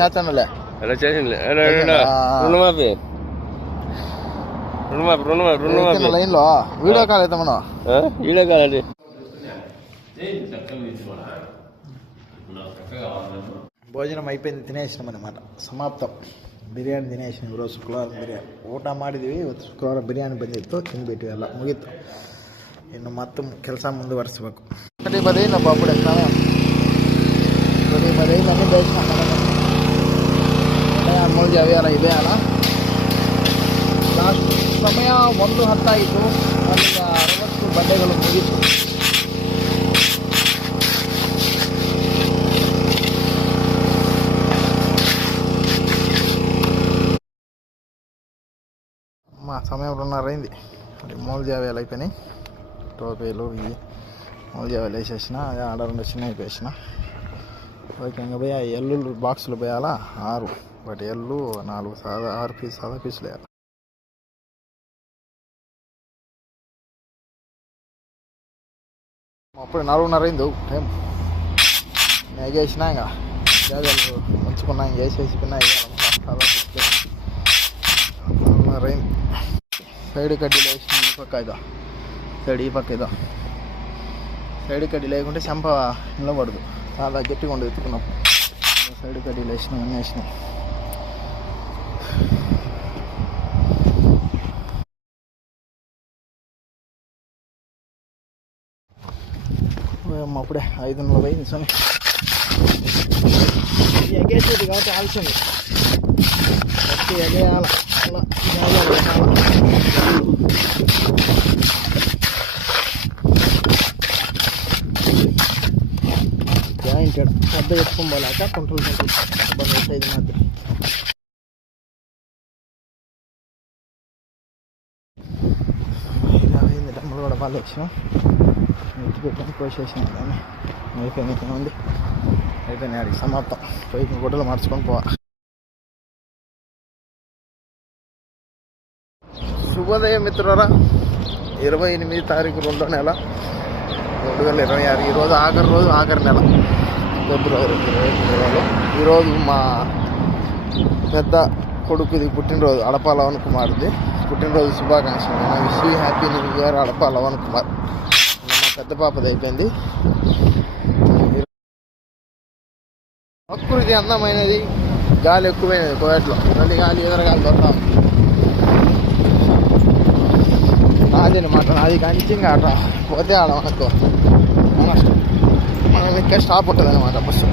చేస్తానులే అలా చేసింది రుణమాఫీ లైన్ లో వీడియో కాల్ అయితే మనం వీడియో కాల్ అండి. భోజనం అయిపోయింది, తినేసినాం అనమాట. సమాప్తం. ಬಿರಿಯಾನಿ ತಿನೇಸಿನ ಇವರು ಶುಕ್ರವಾರ ಬಿರಿಯಾನಿ ಊಟ ಮಾಡಿದ್ವಿ. ಇವತ್ತು ಶುಕ್ರವಾರ ಬಿರಿಯಾನಿ ಬಂದಿತ್ತು, ತಿಂದುಬಿಟ್ವಿ, ಎಲ್ಲ ಮುಗೀತು. ಇನ್ನು ಮತ್ತೆ ಕೆಲಸ ಮುಂದುವರಿಸ್ಬೇಕು. ಬರೀ ನಮ್ಮ ಬಾಬುಡೆ ಬರೀ ನಮಗೆ ಬೇಯಿಸಿನ ಮೂಲ್ಯ ಅವೆಯಲ್ಲ ಇದೆ ಅಲ್ಲ. ಲಾಸ್ಟ್ ಸಮಯ 1:10 ಆಯಿತು. ಅಲ್ಲಿಂದ 60 ಬಂಡೆಗಳು ಮುಗೀತು. మా సమయం 2:30 అయింది. అది మూల జావేలు అయిపోయినాయి. టోపీలు ఇవి మూల జావేలు వేసేసిన. అదే ఆడ 2 చిన్నవి వేసిన. ఓకే, ఇంకా పోయి ఆ ఎల్లుళ్ళు బాక్సులు పోయాలా. 6 ఒకటి ఎల్లు 4 సాదా 6 పీస్ సాదా పీసులు వేయాలి. అప్పుడు 4:30 అయింది టైం. నేను వేసేసిన, ఇంకా జాజాలు ఉంచుకున్నా, ఇంక వేసేసి పిన్నా సాదా పీసులు 4:30 అయింది. సైడ్ కడ్డీలు వేసిన ఈ పక్క ఇదో, సైడ్ ఈ పక్క ఇదో. సైడ్ కడ్డీ లేకుంటే చెంప నిలబడదు, చాలా గట్టిగా ఉండదు ఎత్తుకున్నప్పుడు. సైడ్ కడ్డీలు వేసినాం, అన్నీ వేసినాం. అప్పుడే 5:40 అయింది. సోని ఎగేసేది కాబట్టి ఆల్సింది ఫస్ట్ ఎగేయాల. అలా జాయింటెడ్ పెద్ద పెట్టుకోలేక కంట్రోల్ సైజ్ మాత్రం. ఇలా అయింది. డమ్మలు కూడా బాగా వచ్చినాం. ఎత్తి పెట్టుకొని కోసేసినాం. కానీ అయిపోయింది ఉంది, అయిపోయినాయి. ఆడికి సమాప్తం. పోయి గుడ్డలు మార్చుకొని పోవాలి. శుభోదయం మిత్రులారా. 28 తారీఖు 2వ నెల 2026. ఈరోజు ఆఖరి నెల ఫిబ్రవరి 2020. ఈరోజు మా పెద్ద కొడుకుది పుట్టినరోజు, అడప లవన్ కుమార్ది పుట్టినరోజు శుభాకాంక్షలు. నా విష్ హ్యాపీ న్యూ ఇయర్ అడప లవన్ కుమార్. మా పెద్ద పాపది అయిపోయింది. ప్రకృతి అందమైనది, గాలి ఎక్కువైనది. కోయట్లో నల్లి గాలి, ఎదురగాలి దొరకాలి. నాది అనమాట, నాది కానిచ్చి ఇంకా అట్లా పోతే ఆడ మనకు మనం ఇక్కడ స్టాప్ ఉంటుంది అనమాట బస్సు.